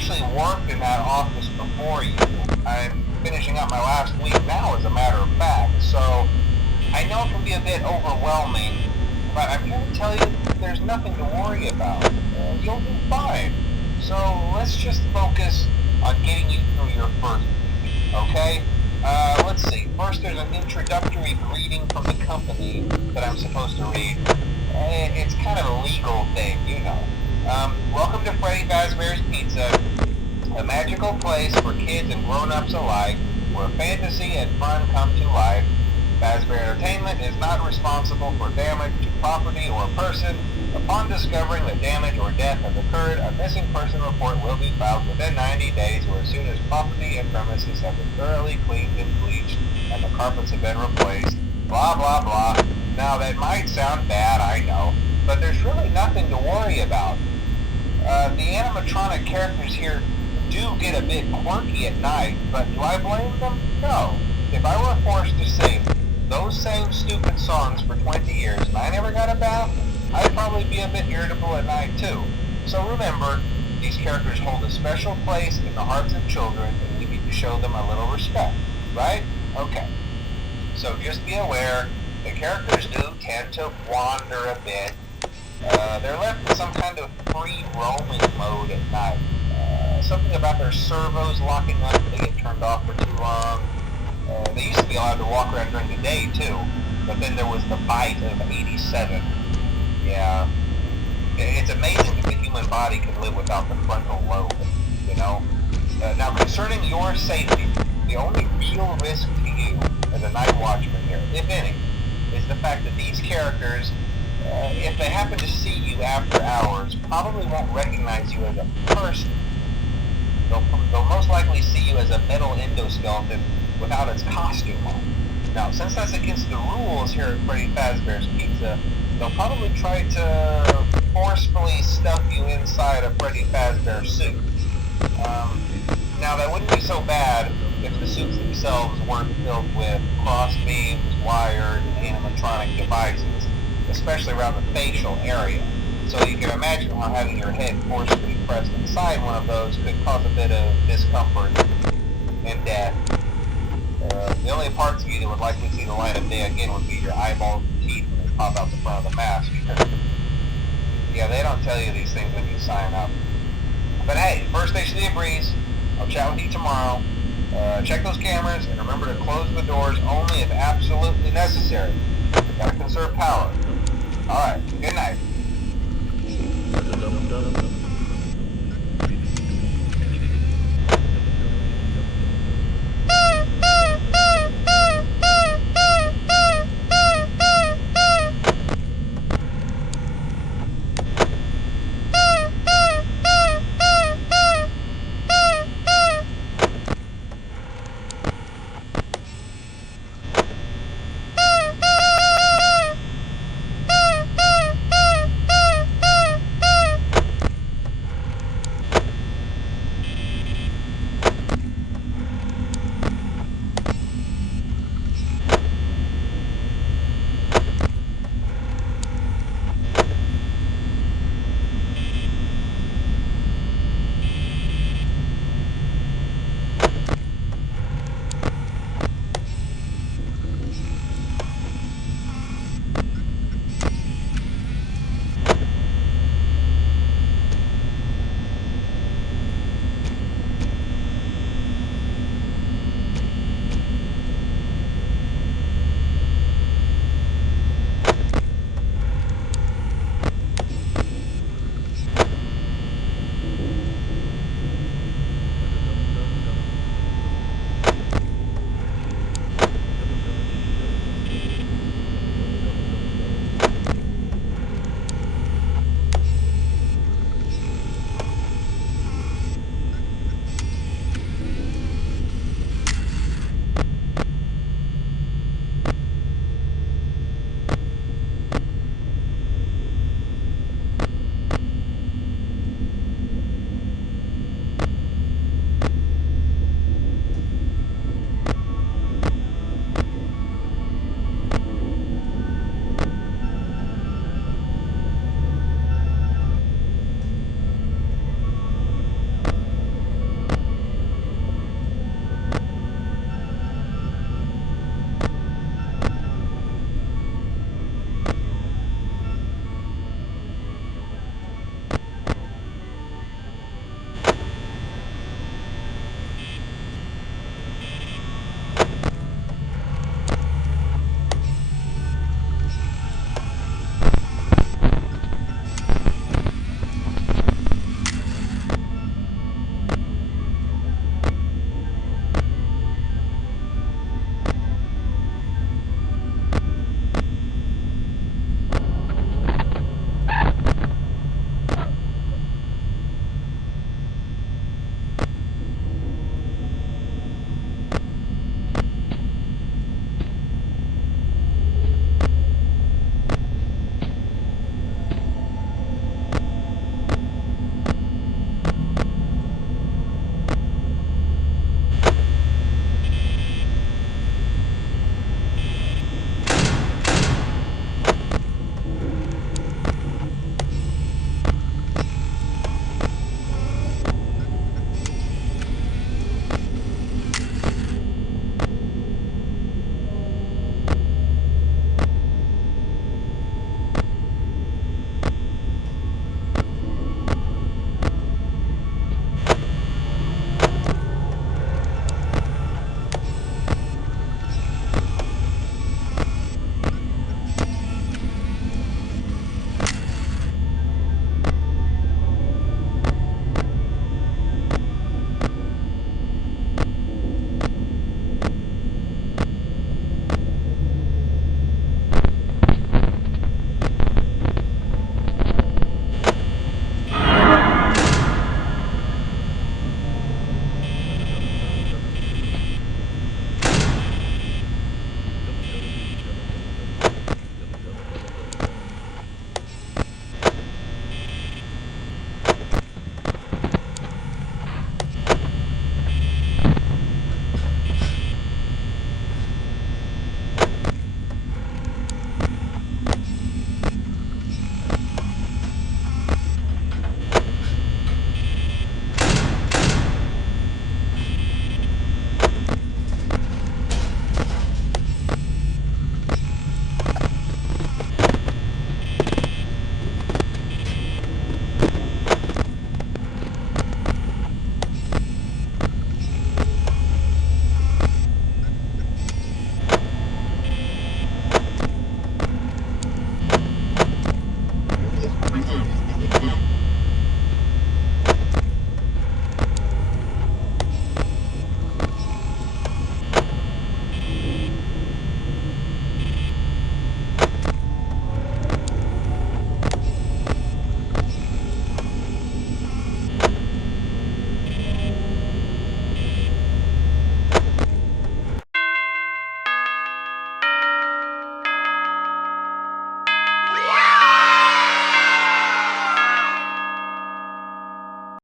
actually worked in that office before you. I'm finishing up my last week now, as a matter of fact, so I know it can be a bit overwhelming, but I'm here to tell you there's nothing to worry about. You'll do fine. So let's just focus on getting you through your first week, okay? Let's see. First, there's an introductory greeting from the company that I'm supposed to read. It's kind of a legal thing, you know. Welcome to Freddy Fazbear's Pizza, a magical place for kids and grown-ups alike, where fantasy and fun come to life. Fazbear Entertainment is not responsible for damage to property or person. Upon discovering that damage or death has occurred, a missing person report will be filed within 90 days or as soon as property and premises have been thoroughly cleaned and bleached and the carpets have been replaced. Blah, blah, blah. Now, that might sound bad, I know, but there's really nothing to worry about. The animatronic characters here do get a bit quirky at night, but do I blame them? No. If I were forced to sing those same stupid songs for 20 years and I never got a bath, I'd probably be a bit irritable at night too. So remember, these characters hold a special place in the hearts of children and we need to show them a little respect, right? Okay. So just be aware, the characters do tend to wander a bit. They're left in some kind of free roaming mode at night. Something about their servos locking up if they get turned off for too long. They used to be allowed to walk around during the day too, but then there was the bite of 87. Yeah, it's amazing that the human body can live without the frontal lobe, you know? Now, concerning your safety, the only real risk to you as a night watchman here, if any, is the fact that these characters, if they happen to see you after hours, probably won't recognize you as a person. They'll most likely see you as a metal endoskeleton without its costume on. Now, since that's against the rules here at Freddy Fazbear's Pizza, they'll probably try to forcefully stuff you inside a Freddy Fazbear suit. Now, that wouldn't be so bad if the suits themselves weren't filled with cross beams, wired, and animatronic devices, especially around the facial area. So you can imagine how having your head forcefully pressed inside one of those could cause a bit of discomfort and death. The only parts of you that would likely see the light of day again would be your eyeballs and teeth when they pop out the front of the mask. Yeah, they don't tell you these things when you sign up. But hey, first station of the breeze. I'll chat with you tomorrow. Check those cameras and remember to close the doors only if absolutely necessary. Gotta conserve power. Alright, good night.